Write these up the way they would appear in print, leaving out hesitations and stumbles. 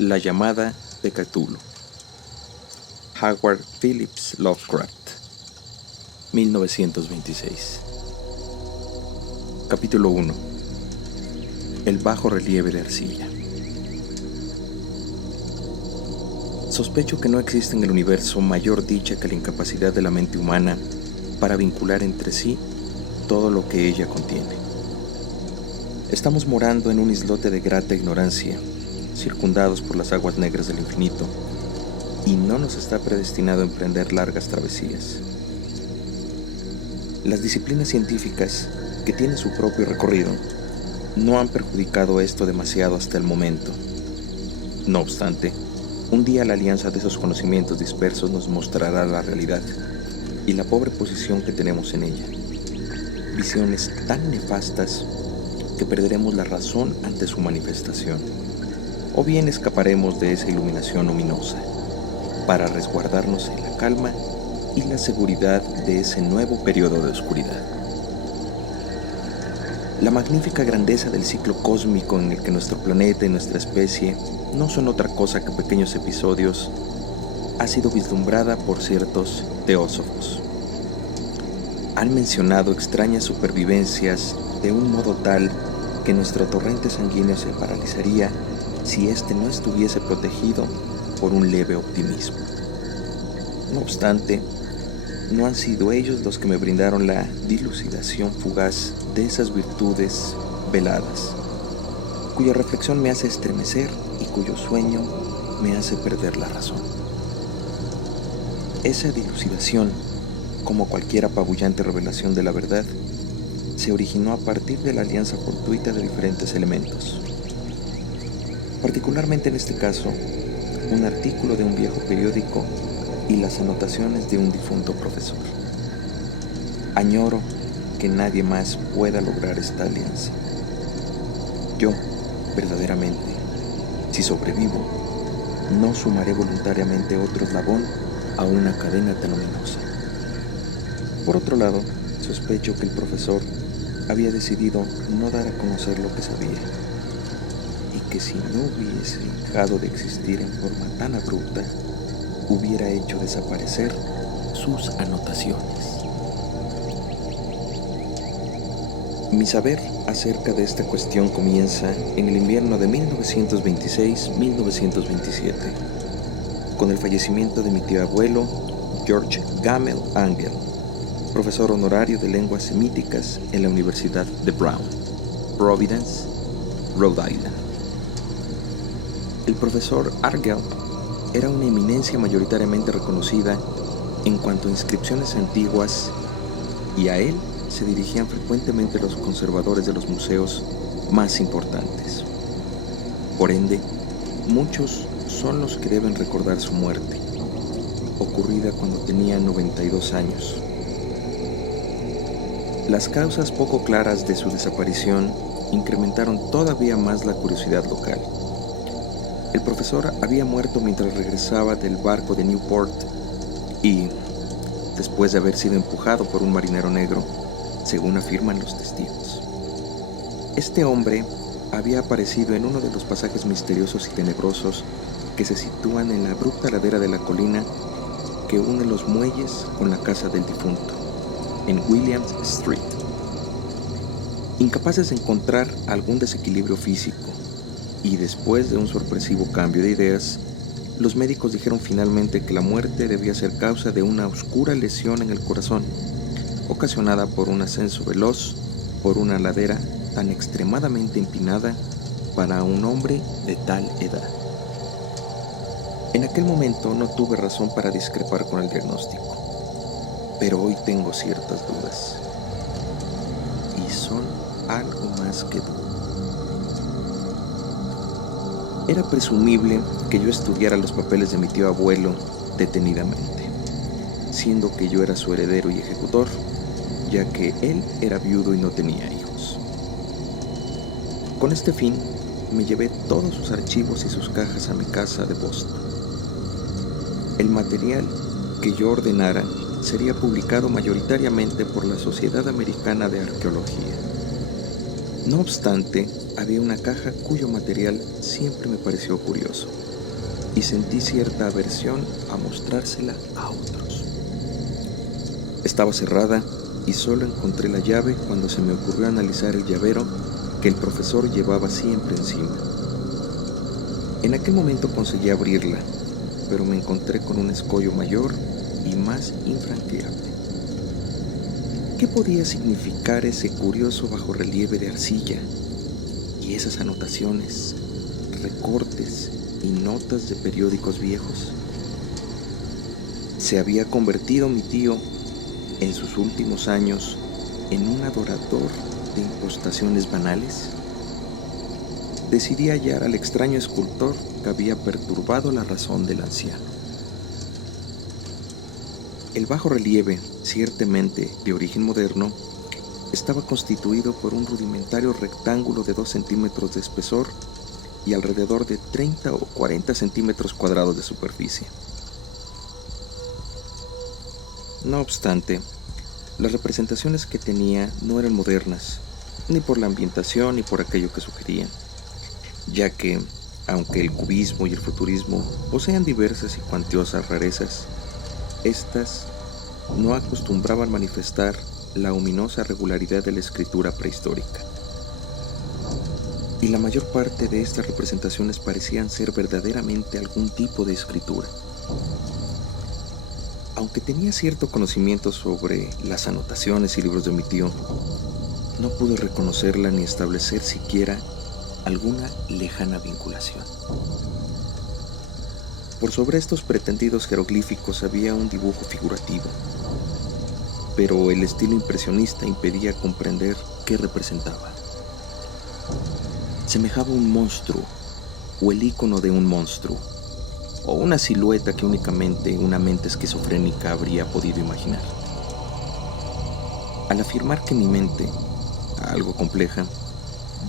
La llamada de Cthulhu. Howard Phillips Lovecraft, 1926. Capítulo 1. El bajo relieve de arcilla. Sospecho que no existe en el universo mayor dicha que la incapacidad de la mente humana para vincular entre sí todo lo que ella contiene. Estamos morando en un islote de grata ignorancia, circundados por las aguas negras del infinito, y no nos está predestinado a emprender largas travesías. Las disciplinas científicas, que tienen su propio recorrido, no han perjudicado esto demasiado hasta el momento. No obstante, un día la alianza de esos conocimientos dispersos nos mostrará la realidad y la pobre posición que tenemos en ella. Visiones tan nefastas que perderemos la razón ante su manifestación, o bien escaparemos de esa iluminación luminosa para resguardarnos en la calma y la seguridad de ese nuevo periodo de oscuridad. La magnífica grandeza del ciclo cósmico en el que nuestro planeta y nuestra especie no son otra cosa que pequeños episodios ha sido vislumbrada por ciertos teósofos. Han mencionado extrañas supervivencias de un modo tal que nuestro torrente sanguíneo se paralizaría si éste no estuviese protegido por un leve optimismo. No obstante, no han sido ellos los que me brindaron la dilucidación fugaz de esas virtudes veladas, cuya reflexión me hace estremecer y cuyo sueño me hace perder la razón. Esa dilucidación, como cualquier apabullante revelación de la verdad, se originó a partir de la alianza fortuita de diferentes elementos. Particularmente en este caso, un artículo de un viejo periódico y las anotaciones de un difunto profesor. Añoro que nadie más pueda lograr esta alianza. Yo, verdaderamente, si sobrevivo, no sumaré voluntariamente otro eslabón a una cadena tan ominosa. Por otro lado, sospecho que el profesor había decidido no dar a conocer lo que sabía, y que si no hubiese dejado de existir en forma tan abrupta, hubiera hecho desaparecer sus anotaciones. Mi saber acerca de esta cuestión comienza en el invierno de 1926-1927, con el fallecimiento de mi tío abuelo, George Gamel Angell, profesor honorario de lenguas semíticas en la Universidad de Brown, Providence, Rhode Island. El profesor Angell era una eminencia mayoritariamente reconocida en cuanto a inscripciones antiguas, y a él se dirigían frecuentemente los conservadores de los museos más importantes. Por ende, muchos son los que deben recordar su muerte, ocurrida cuando tenía 92 años. Las causas poco claras de su desaparición incrementaron todavía más la curiosidad local. El profesor había muerto mientras regresaba del barco de Newport y, después de haber sido empujado por un marinero negro, según afirman los testigos. Este hombre había aparecido en uno de los pasajes misteriosos y tenebrosos que se sitúan en la abrupta ladera de la colina que une los muelles con la casa del difunto, en Williams Street. Incapaces de encontrar algún desequilibrio físico, y después de un sorpresivo cambio de ideas, los médicos dijeron finalmente que la muerte debía ser causa de una oscura lesión en el corazón, ocasionada por un ascenso veloz por una ladera tan extremadamente empinada para un hombre de tal edad. En aquel momento no tuve razón para discrepar con el diagnóstico, pero hoy tengo ciertas dudas, y son algo más que dudas. Era presumible que yo estudiara los papeles de mi tío abuelo detenidamente, siendo que yo era su heredero y ejecutor, ya que él era viudo y no tenía hijos. Con este fin, me llevé todos sus archivos y sus cajas a mi casa de Boston. El material que yo ordenara sería publicado mayoritariamente por la Sociedad Americana de Arqueología. No obstante, había una caja cuyo material siempre me pareció curioso. y sentí cierta aversión a mostrársela a otros. Estaba cerrada y solo encontré la llave cuando se me ocurrió analizar el llavero que el profesor llevaba siempre encima. En aquel momento conseguí abrirla, pero me encontré con un escollo mayor y más infranqueable. ¿Qué podía significar ese curioso bajorrelieve de arcilla y esas anotaciones, recortes y notas de periódicos viejos? ¿Se había convertido mi tío en sus últimos años en un adorador de impostaciones banales? Decidí hallar al extraño escultor que había perturbado la razón del anciano. El bajorrelieve, ciertamente de origen moderno, estaba constituido por un rudimentario rectángulo de 2 centímetros de espesor y alrededor de 30 o 40 centímetros cuadrados de superficie. No obstante, las representaciones que tenía no eran modernas, ni por la ambientación ni por aquello que sugerían, ya que, aunque el cubismo y el futurismo posean diversas y cuantiosas rarezas, estas no acostumbraban manifestar la ominosa regularidad de la escritura prehistórica. Y la mayor parte de estas representaciones parecían ser verdaderamente algún tipo de escritura. Aunque tenía cierto conocimiento sobre las anotaciones y libros de mi tío, no pude reconocerla ni establecer siquiera alguna lejana vinculación. Por sobre estos pretendidos jeroglíficos había un dibujo figurativo, pero el estilo impresionista impedía comprender qué representaba. Semejaba un monstruo, o el icono de un monstruo, o una silueta que únicamente una mente esquizofrénica habría podido imaginar. Al afirmar que mi mente, algo compleja,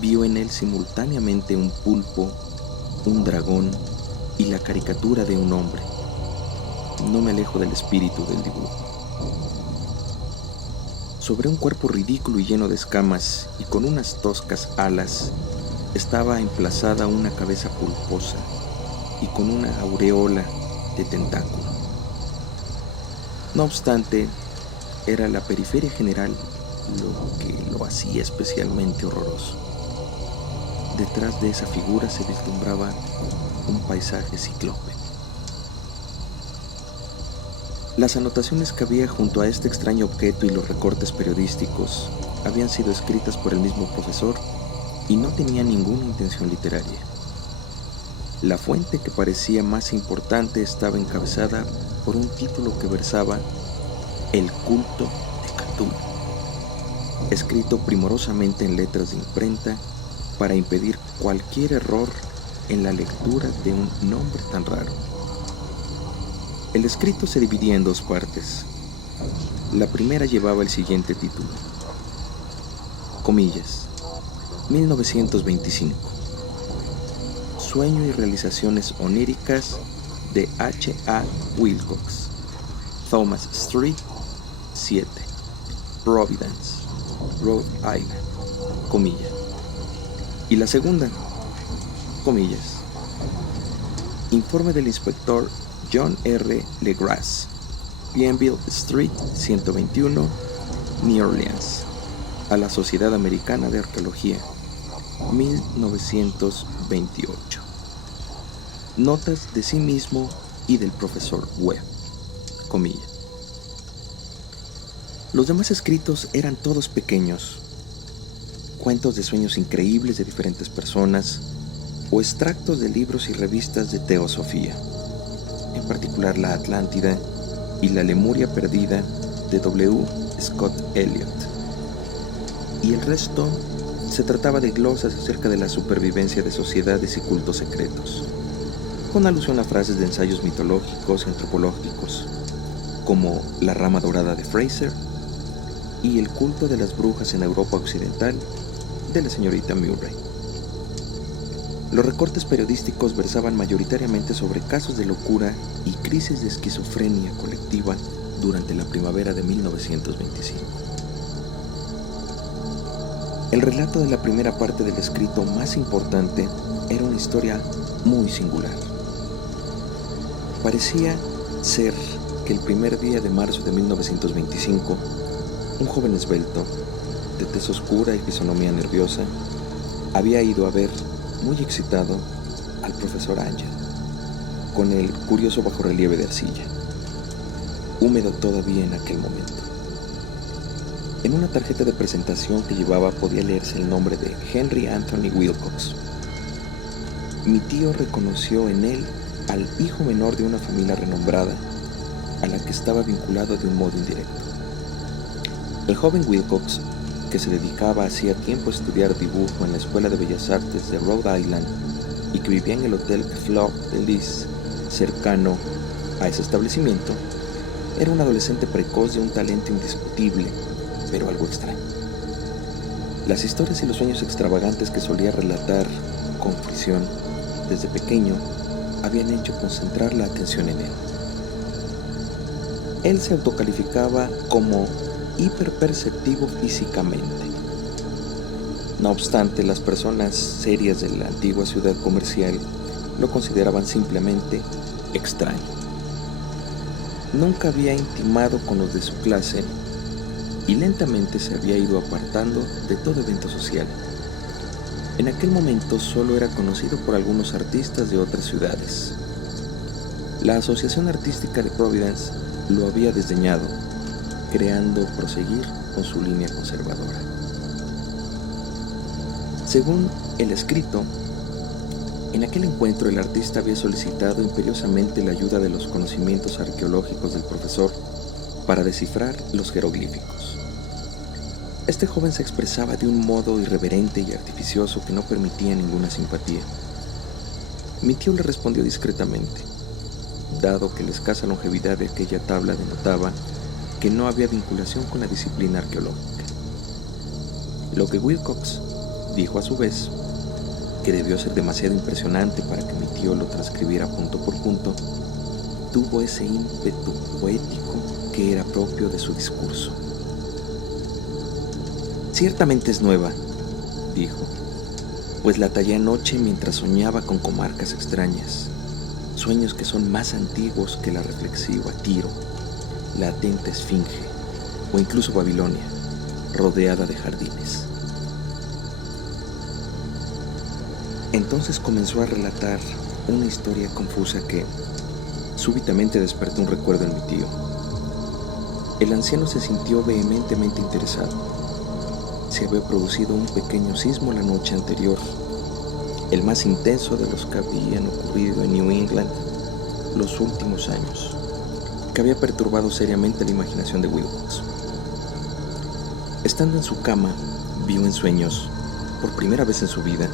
vio en él simultáneamente un pulpo, un dragón y la caricatura de un hombre, no me alejo del espíritu del dibujo. Sobre un cuerpo ridículo y lleno de escamas y con unas toscas alas, estaba emplazada una cabeza pulposa y con una aureola de tentáculo. No obstante, era la periferia general lo que lo hacía especialmente horroroso. Detrás de esa figura se vislumbraba un paisaje cíclope. Las anotaciones que había junto a este extraño objeto y los recortes periodísticos habían sido escritas por el mismo profesor y no tenían ninguna intención literaria. La fuente que parecía más importante estaba encabezada por un título que versaba El culto de Cthulhu, escrito primorosamente en letras de imprenta para impedir cualquier error en la lectura de un nombre tan raro. El escrito se dividía en 2 partes. La primera llevaba el siguiente título: comillas, 1925. Sueño y realizaciones oníricas de H.A. Wilcox, Thomas Street, 7, Providence, Rhode Island, comilla. Y la segunda, comillas, informe del inspector John R. Legras, Bienville Street, 121, New Orleans, a la Sociedad Americana de Arqueología, 1928. Notas de sí mismo y del profesor Webb, comilla. Los demás escritos eran todos pequeños, cuentos de sueños increíbles de diferentes personas o extractos de libros y revistas de teosofía, en particular La Atlántida y La Lemuria Perdida de W. Scott Elliot. Y el resto se trataba de glosas acerca de la supervivencia de sociedades y cultos secretos, con alusión a frases de ensayos mitológicos y antropológicos, como La rama dorada de Fraser y El culto de las brujas en Europa Occidental de la señorita Murray. Los recortes periodísticos versaban mayoritariamente sobre casos de locura y crisis de esquizofrenia colectiva durante la primavera de 1925. El relato de la primera parte del escrito más importante era una historia muy singular. Parecía ser que el primer día de marzo de 1925, un joven esbelto, de tez oscura y fisonomía nerviosa, había ido a ver, muy excitado, al profesor Angel, con el curioso bajorrelieve de arcilla, húmedo todavía en aquel momento. En una tarjeta de presentación que llevaba podía leerse el nombre de Henry Anthony Wilcox. Mi tío reconoció en él al hijo menor de una familia renombrada, a la que estaba vinculado de un modo indirecto. El joven Wilcox, que se dedicaba hacía tiempo a estudiar dibujo en la Escuela de Bellas Artes de Rhode Island y que vivía en el Hotel Fleur de Lis, cercano a ese establecimiento, era un adolescente precoz de un talento indiscutible, pero algo extraño. Las historias y los sueños extravagantes que solía relatar con fricción desde pequeño habían hecho concentrar la atención en él. Él se autocalificaba como hiperperceptivo físicamente. No obstante, las personas serias de la antigua ciudad comercial lo consideraban simplemente extraño. Nunca había intimado con los de su clase y lentamente se había ido apartando de todo evento social. En aquel momento solo era conocido por algunos artistas de otras ciudades. La Asociación Artística de Providence lo había desdeñado, creando proseguir con su línea conservadora. Según el escrito, en aquel encuentro el artista había solicitado imperiosamente la ayuda de los conocimientos arqueológicos del profesor para descifrar los jeroglíficos. Este joven se expresaba de un modo irreverente y artificioso que no permitía ninguna simpatía. Mi tío le respondió discretamente, dado que la escasa longevidad de aquella tabla denotaba que no había vinculación con la disciplina arqueológica. Lo que Wilcox dijo a su vez, que debió ser demasiado impresionante para que mi tío lo transcribiera punto por punto, tuvo ese ímpetu poético que era propio de su discurso. Ciertamente es nueva, dijo, pues la tallé anoche mientras soñaba con comarcas extrañas, sueños que son más antiguos que la reflexiva Tiro, la atenta Esfinge o incluso Babilonia, rodeada de jardines. Entonces comenzó a relatar una historia confusa que súbitamente despertó un recuerdo en mi tío. El anciano se sintió vehementemente interesado. Se había producido un pequeño sismo la noche anterior, el más intenso de los que habían ocurrido en New England los últimos años, que había perturbado seriamente la imaginación de Wilcox. Estando en su cama, vio en sueños, por primera vez en su vida,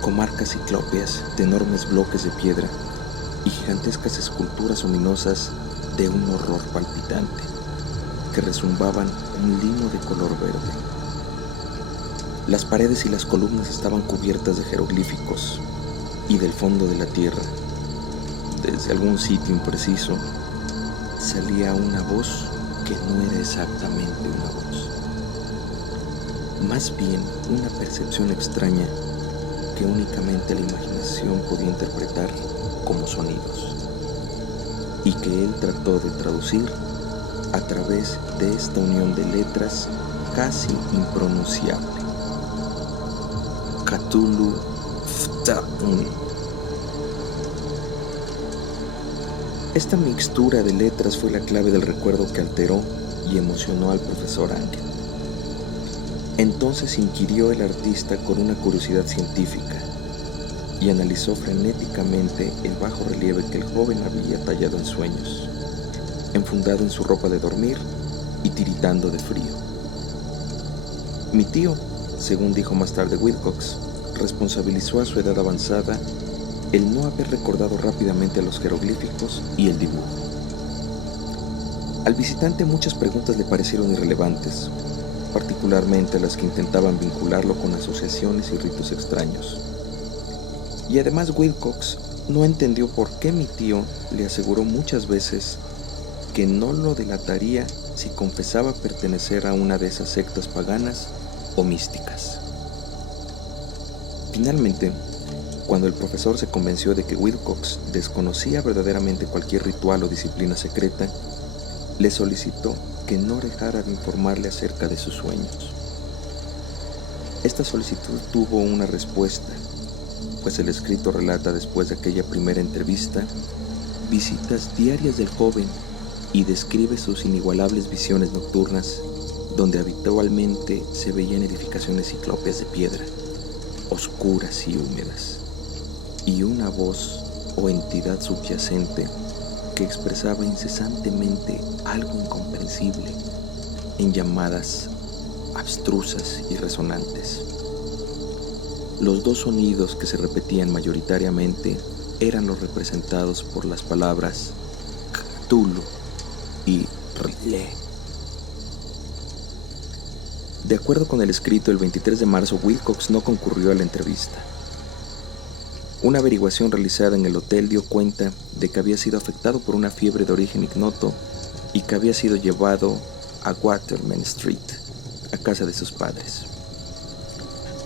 comarcas ciclópeas de enormes bloques de piedra y gigantescas esculturas ominosas de un horror palpitante que rezumbaban un lino de color verde. Las paredes y las columnas estaban cubiertas de jeroglíficos y del fondo de la tierra, desde algún sitio impreciso, salía una voz que no era exactamente una voz, más bien una percepción extraña que únicamente la imaginación podía interpretar como sonidos, y que él trató de traducir a través de esta unión de letras casi impronunciable. Cthulhu Fta'un. Esta mixtura de letras fue la clave del recuerdo que alteró y emocionó al profesor Ángel. Entonces inquirió el artista con una curiosidad científica y analizó frenéticamente el bajo relieve que el joven había tallado en sueños, enfundado en su ropa de dormir y tiritando de frío. Mi tío, según dijo más tarde Wilcox, responsabilizó a su edad avanzada el no haber recordado rápidamente a los jeroglíficos y el dibujo. Al visitante muchas preguntas le parecieron irrelevantes, particularmente las que intentaban vincularlo con asociaciones y ritos extraños. Y además Wilcox no entendió por qué mi tío le aseguró muchas veces que no lo delataría si confesaba pertenecer a una de esas sectas paganas o místicas. Finalmente, Cuando el profesor se convenció de que Wilcox desconocía verdaderamente cualquier ritual o disciplina secreta, le solicitó que no dejara de informarle acerca de sus sueños. Esta solicitud tuvo una respuesta, pues el escrito relata después de aquella primera entrevista visitas diarias del joven y describe sus inigualables visiones nocturnas, donde habitualmente se veían edificaciones ciclópeas de piedra, oscuras y húmedas, y una voz o entidad subyacente que expresaba incesantemente algo incomprensible en llamadas abstrusas y resonantes. Los dos sonidos que se repetían mayoritariamente eran los representados por las palabras Cthulhu y Rile. De acuerdo con el escrito, el 23 de marzo Wilcox no concurrió a la entrevista. Una averiguación realizada en el hotel dio cuenta de que había sido afectado por una fiebre de origen ignoto y que había sido llevado a Waterman Street, a casa de sus padres.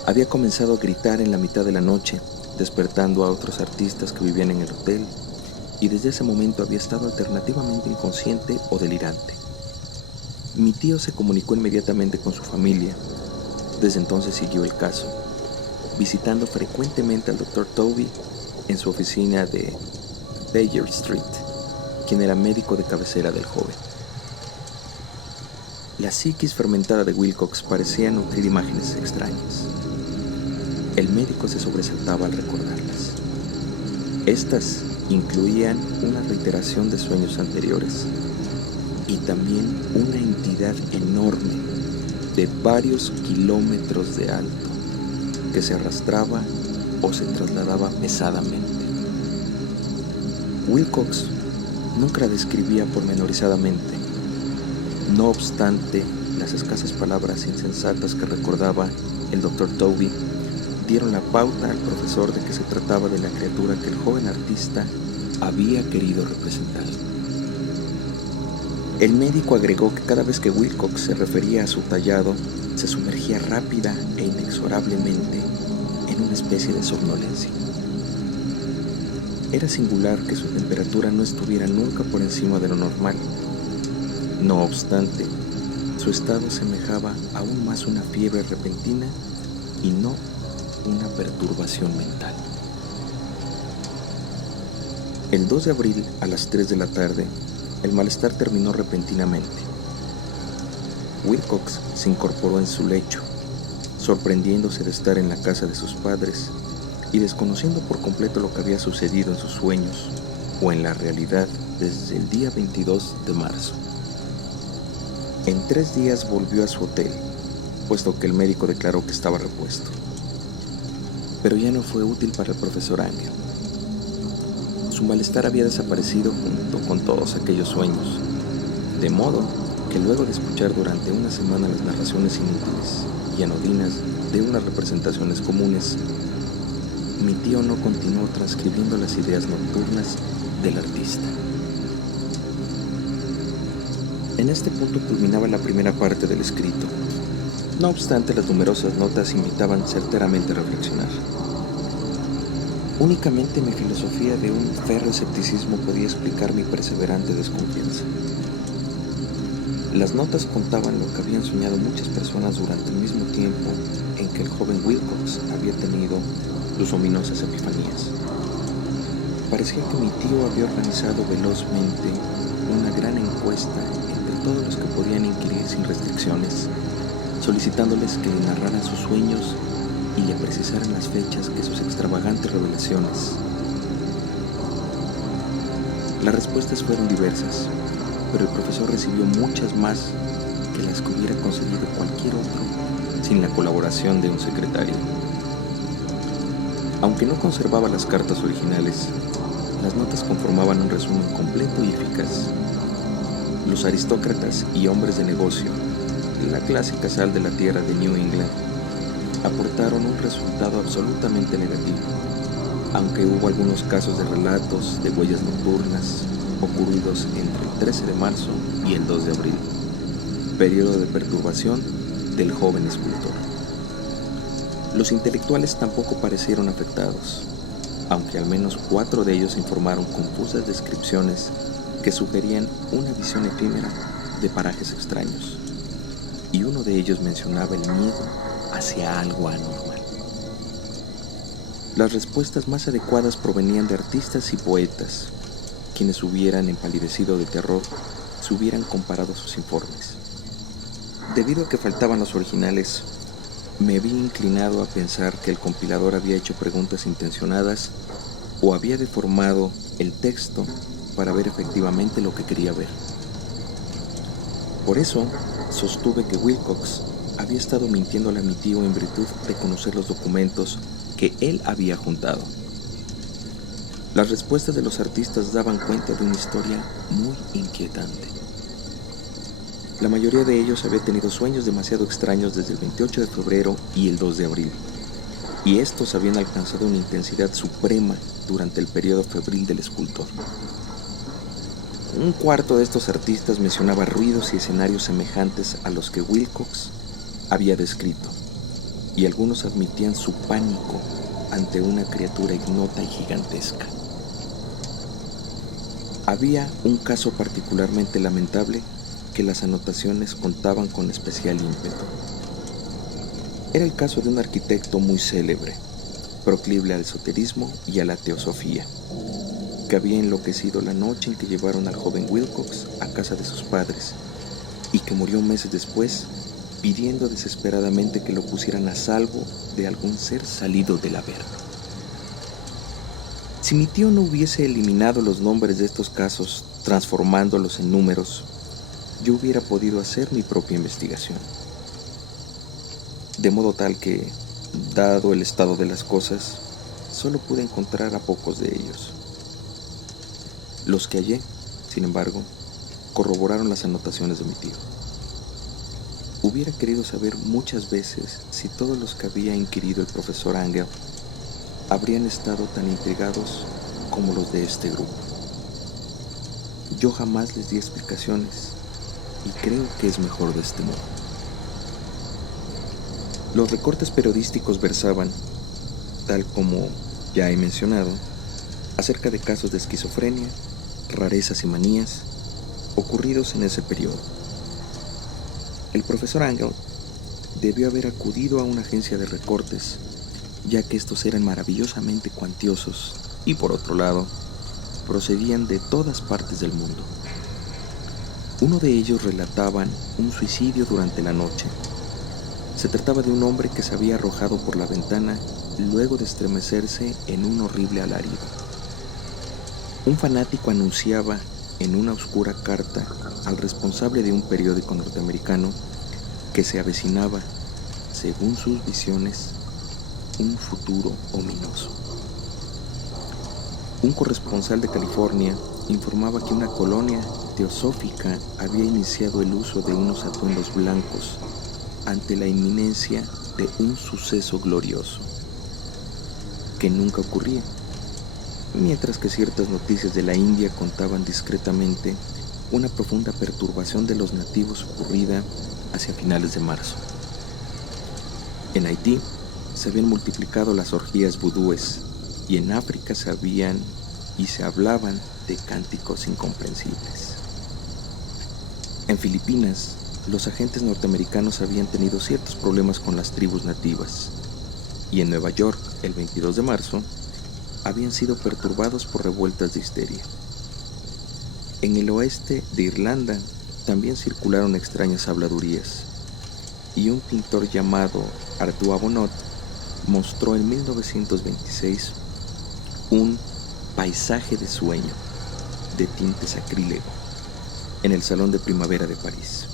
Había comenzado a gritar en la mitad de la noche, despertando a otros artistas que vivían en el hotel, y desde ese momento había estado alternativamente inconsciente o delirante. Mi tío se comunicó inmediatamente con su familia. Desde entonces siguió el caso, visitando frecuentemente al Dr. Toby en su oficina de Bayer Street, quien era médico de cabecera del joven. La psiquis fermentada de Wilcox parecía nutrir imágenes extrañas. El médico se sobresaltaba al recordarlas. Estas incluían una reiteración de sueños anteriores y también una entidad enorme de varios kilómetros de alto que se arrastraba o se trasladaba pesadamente. Wilcox nunca la describía pormenorizadamente. No obstante, las escasas palabras insensatas que recordaba el Dr. Toby dieron la pauta al profesor de que se trataba de la criatura que el joven artista había querido representar. El médico agregó que cada vez que Wilcox se refería a su tallado, se sumergía rápida e inexorablemente en una especie de somnolencia. Era singular que su temperatura no estuviera nunca por encima de lo normal. No obstante, su estado semejaba aún más una fiebre repentina y no una perturbación mental. El 2 de abril a las 3 de la tarde, el malestar terminó repentinamente. Wilcox se incorporó en su lecho, sorprendiéndose de estar en la casa de sus padres y desconociendo por completo lo que había sucedido en sus sueños o en la realidad desde el día 22 de marzo. En 3 días volvió a su hotel, puesto que el médico declaró que estaba repuesto. Pero ya no fue útil para el profesor Angel. Su malestar había desaparecido junto con todos aquellos sueños, de modo que luego de escuchar durante una semana las narraciones inútiles y anodinas de unas representaciones comunes, mi tío no continuó transcribiendo las ideas nocturnas del artista. En este punto culminaba la primera parte del escrito. No obstante, las numerosas notas invitaban certeramente a reflexionar. Únicamente mi filosofía de un férreo escepticismo podía explicar mi perseverante desconfianza. Las notas contaban lo que habían soñado muchas personas durante el mismo tiempo en que el joven Wilcox había tenido sus ominosas epifanías. Parecía que mi tío había organizado velozmente una gran encuesta entre todos los que podían inquirir sin restricciones, solicitándoles que le narraran sus sueños y le precisaran las fechas que sus extravagantes revelaciones. Las respuestas fueron diversas, pero el profesor recibió muchas más que las que hubiera conseguido cualquier otro sin la colaboración de un secretario. Aunque no conservaba las cartas originales, las notas conformaban un resumen completo y eficaz. Los aristócratas y hombres de negocio, la clásica sal de la tierra de New England, aportaron un resultado absolutamente negativo, aunque hubo algunos casos de relatos de huellas nocturnas ocurridos entre el 13 de marzo y el 2 de abril, periodo de perturbación del joven escultor. Los intelectuales tampoco parecieron afectados. aunque al menos 4 de ellos informaron confusas descripciones que sugerían una visión efímera de parajes extraños, y uno de ellos mencionaba el miedo hacia algo anormal. Las respuestas más adecuadas provenían de artistas y poetas, quienes hubieran empalidecido de terror si hubieran comparado sus informes. Debido a que faltaban los originales, me vi inclinado a pensar que el compilador había hecho preguntas intencionadas o había deformado el texto para ver efectivamente lo que quería ver. Por eso, sostuve que Wilcox había estado mintiéndole a mi tío en virtud de conocer los documentos que él había juntado. Las respuestas de los artistas daban cuenta de una historia muy inquietante. La mayoría de ellos había tenido sueños demasiado extraños desde el 28 de febrero y el 2 de abril, y estos habían alcanzado una intensidad suprema durante el periodo febril del escultor. Un cuarto de estos artistas mencionaba ruidos y escenarios semejantes a los que Wilcox había descrito, y algunos admitían su pánico ante una criatura ignota y gigantesca. Había un caso particularmente lamentable que las anotaciones contaban con especial ímpetu. Era el caso de un arquitecto muy célebre, proclive al esoterismo y a la teosofía, que había enloquecido la noche en que llevaron al joven Wilcox a casa de sus padres y que murió meses después pidiendo desesperadamente que lo pusieran a salvo de algún ser salido del averno. Si mi tío no hubiese eliminado los nombres de estos casos transformándolos en números, yo hubiera podido hacer mi propia investigación. De modo tal que, dado el estado de las cosas, solo pude encontrar a pocos de ellos. Los que hallé, sin embargo, corroboraron las anotaciones de mi tío. Hubiera querido saber muchas veces si todos los que había inquirido el profesor Angell habrían estado tan intrigados como los de este grupo. Yo jamás les di explicaciones y creo que es mejor de este modo. Los recortes periodísticos versaban, tal como ya he mencionado, acerca de casos de esquizofrenia, rarezas y manías ocurridos en ese periodo. El profesor Angell debió haber acudido a una agencia de recortes, ya que estos eran maravillosamente cuantiosos y, por otro lado, procedían de todas partes del mundo. Uno de ellos relataban un suicidio durante la noche. Se trataba de un hombre que se había arrojado por la ventana luego de estremecerse en un horrible alarido. Un fanático anunciaba en una oscura carta al responsable de un periódico norteamericano que se avecinaba, según sus visiones, un futuro ominoso. Un corresponsal de California informaba que una colonia teosófica había iniciado el uso de unos atuendos blancos ante la inminencia de un suceso glorioso, que nunca ocurría, mientras que ciertas noticias de la India contaban discretamente una profunda perturbación de los nativos ocurrida hacia finales de marzo. En Haití se habían multiplicado las orgías vudúes y en África se habían y se hablaban de cánticos incomprensibles. En Filipinas, los agentes norteamericanos habían tenido ciertos problemas con las tribus nativas, y en Nueva York, el 22 de marzo, habían sido perturbados por revueltas de histeria. En el oeste de Irlanda también circularon extrañas habladurías, y un pintor llamado Arthur Avenant mostró en 1926 un paisaje de sueño de tinte sacrílego en el Salón de Primavera de París.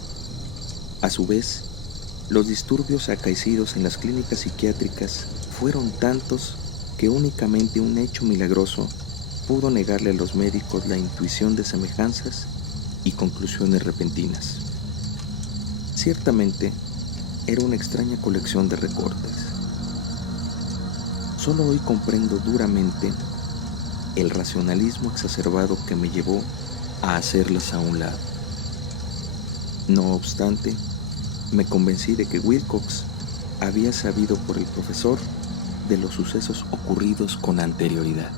A su vez, los disturbios acaecidos en las clínicas psiquiátricas fueron tantos que únicamente un hecho milagroso pudo negarle a los médicos la intuición de semejanzas y conclusiones repentinas. Ciertamente, era una extraña colección de recortes. Solo hoy comprendo duramente el racionalismo exacerbado que me llevó a hacerlas a un lado. No obstante, me convencí de que Wilcox había sabido por el profesor de los sucesos ocurridos con anterioridad.